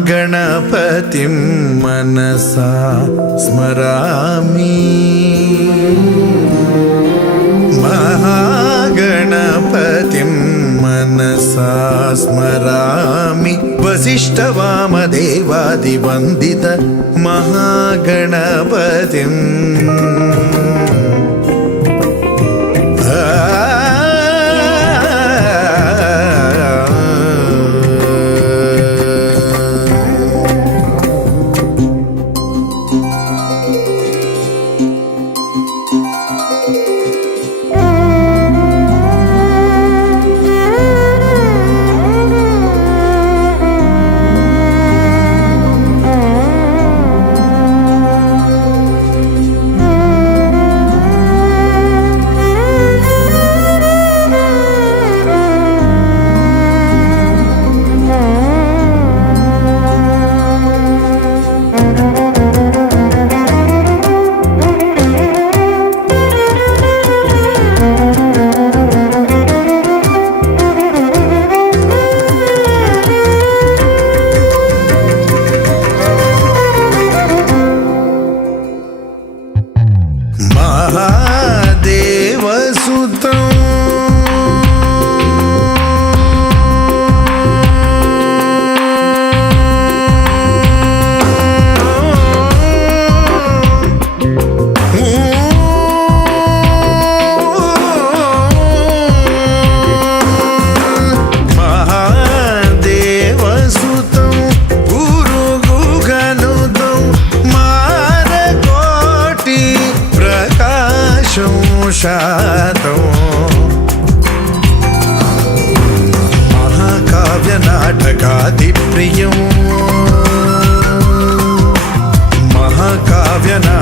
महागणपतिं मनसा स्मरामि। महागणपतिं मनसा स्मरामि। वसिष्ठवामदेवादिवन्दित महागणपतिम्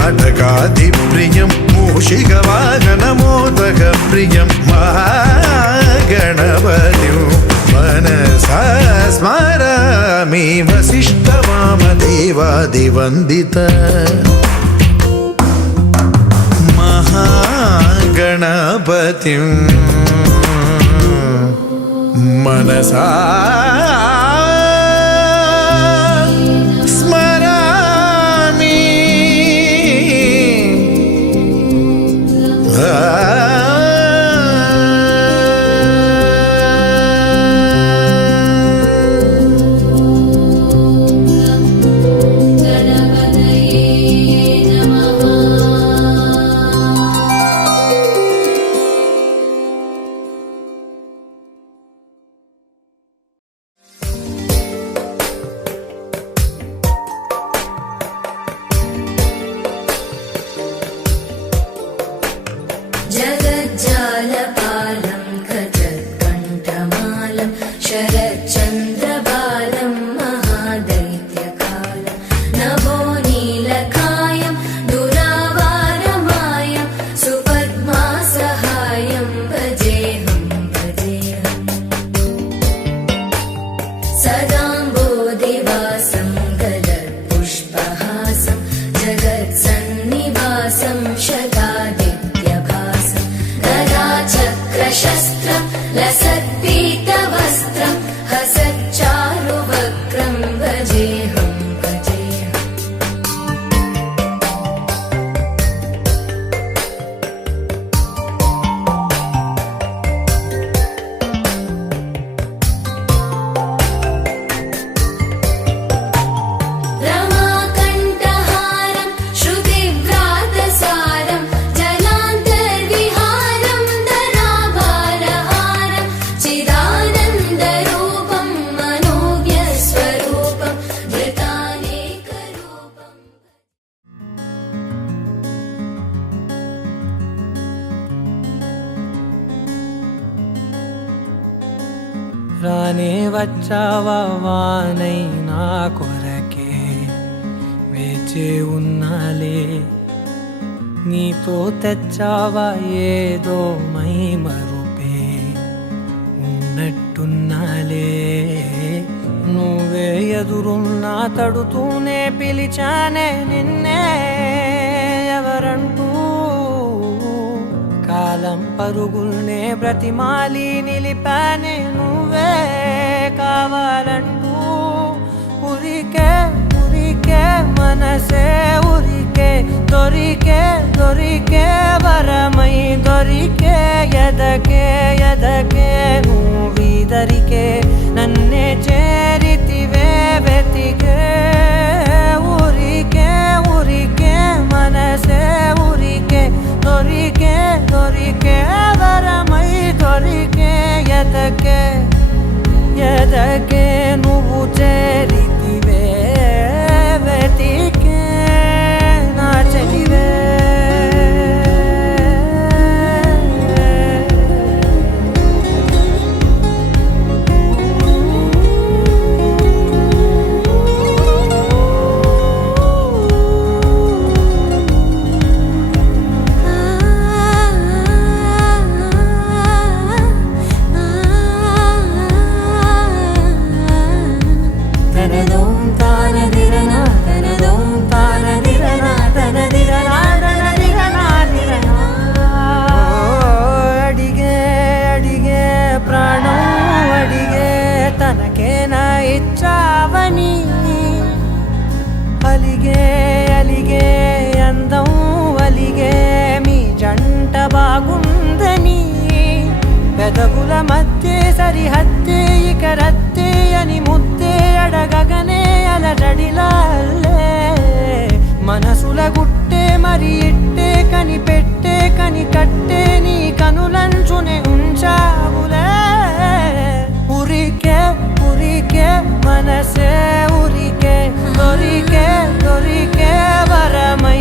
महाकाव्यनाटकादिप्रियं मूषिकवाहनमोदकप्रियं महागणपतिं मनसा स्मरामि। वसिष्ठवामदेवादिवन्दित महागणपतिं मनसा రానే వచ్చావా వానై నా కొరకే వేచే ఉన్నాలే నీతో తెచ్చావా ఏదో మై మరుపే ఉన్నట్టున్నాలే నువ్వే ఎదురున్నా తడుతూనే పిలిచానే నిన్నే ఎవరంటూ కాలం పరుగుల్నే బ్రతిమాలి నిలిపానే నువ్వే కావాలంటూ ఉరికే ఉరికే మనసే ఉరికే దొరికే దొరికే వరమై దొరికే ఎదకే ఎదకే నువ్విదరికే నన్నే చేరితివే వెతికే ఉరికే ఉరికే మనసే ఉరికే దొరికే దొరికే వరమై దొరికే ఎదకే ఎదకే నువ్వు చేరితివే వెతికే నా చెలివే అడిగే అడిగే ప్రాణం అడిగే తనకేనా ఇచ్చావని అలిగే అలిగే అందం అలిగే మీ జంట బాగుందని పెదవుల మధ్య సరిహద్దే ఇక రద్దే అని ముద్దే అడగగనే అలజడిలాల్లే మనసుల గుట్టే మరి ఇట్టే కనిపెట్టే కని కట్టే నీ కనులంచునే ఉంచావులే ఉరికే ఉరికే మనసే ఉరికే దొరికే దొరికే వరమై